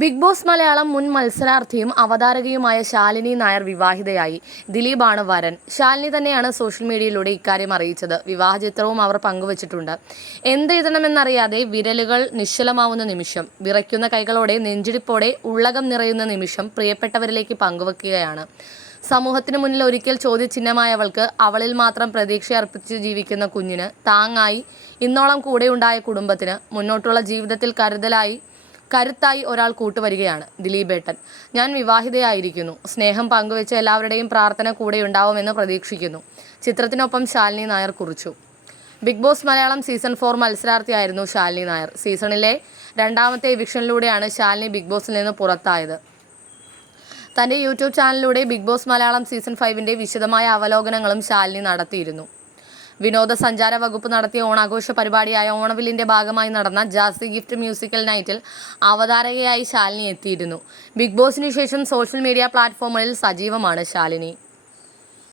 Big Boss Malayalam മുൻ മത്സരാർത്ഥിയും അവതാരകയുമായ ശാലിനി നായർ വിവാഹിതയായി. ദിലീപാണ് വരൻ. ശാലിനി തന്നെയാണ് സോഷ്യൽ മീഡിയയിലൂടെ ഇക്കാര്യം അറിയിച്ചത്. വിവാഹ ചിത്രവും അവർ പങ്കുവച്ചിട്ടുണ്ട്. എന്തെഴുതണമെന്നറിയാതെ വിരലുകൾ നിശ്ചലമാവുന്ന നിമിഷം വിറയ്ക്കുന്ന കൈകളോടെ നെഞ്ചിടിപ്പോടെ ഉള്ളകം നിറയുന്ന നിമിഷം പ്രിയപ്പെട്ടവരിലേക്ക് പങ്കുവെക്കുകയാണ്. സമൂഹത്തിന് മുന്നിൽ ഒരിക്കൽ ചോദ്യചിഹ്നമായവൾക്ക് അവളിൽ മാത്രം പ്രതീക്ഷ അർപ്പിച്ച് ജീവിക്കുന്ന കുഞ്ഞിന് താങ്ങായി ഇന്നോളം കൂടെയുണ്ടായ കുടുംബത്തിന് മുന്നോട്ടുള്ള ജീവിതത്തിൽ കരുതലായി കരുത്തായി ഒരാൾ കൂട്ടുവരികയാണ് ദിലീപേട്ടൻ ഞാൻ വിവാഹിതയായിരിക്കുന്നു. സ്നേഹം പങ്കുവെച്ച് എല്ലാവരുടെയും പ്രാർത്ഥന കൂടെ കൂടെയുണ്ടാവുമെന്ന് പ്രതീക്ഷിക്കുന്നു. ചിത്രത്തിനൊപ്പം ശാലിനി നായർ കുറിച്ചു. Bigg Boss Malayalam season four മത്സരാർത്ഥിയായിരുന്നു Shalini Nair. സീസണിലെ രണ്ടാമത്തെ എവിക്ഷനിലൂടെയാണ് ശാലിനി ബിഗ് ബോസിൽ നിന്ന് പുറത്തായത്. തന്റെ യൂട്യൂബ് ചാനലിലൂടെ ബിഗ് ബോസ് മലയാളം സീസൺ ഫൈവിന്റെ വിശദമായ അവലോകനങ്ങളും ശാലിനി നടത്തിയിരുന്നു. വിനോദസഞ്ചാര വകുപ്പ് നടത്തിയ ഓണാഘോഷ പരിപാടിയായ ഓണവില്ലിന്റെ ഭാഗമായി നടന്ന ജാസി ഗിഫ്റ്റ് മ്യൂസിക്കൽ നൈറ്റിൽ അവതാരകയായി ശാലിനി എത്തിയിരുന്നു. ബിഗ് ബോസിന് ശേഷം സോഷ്യൽ മീഡിയ പ്ലാറ്റ്ഫോമുകളിൽ സജീവമാണ് ശാലിനി.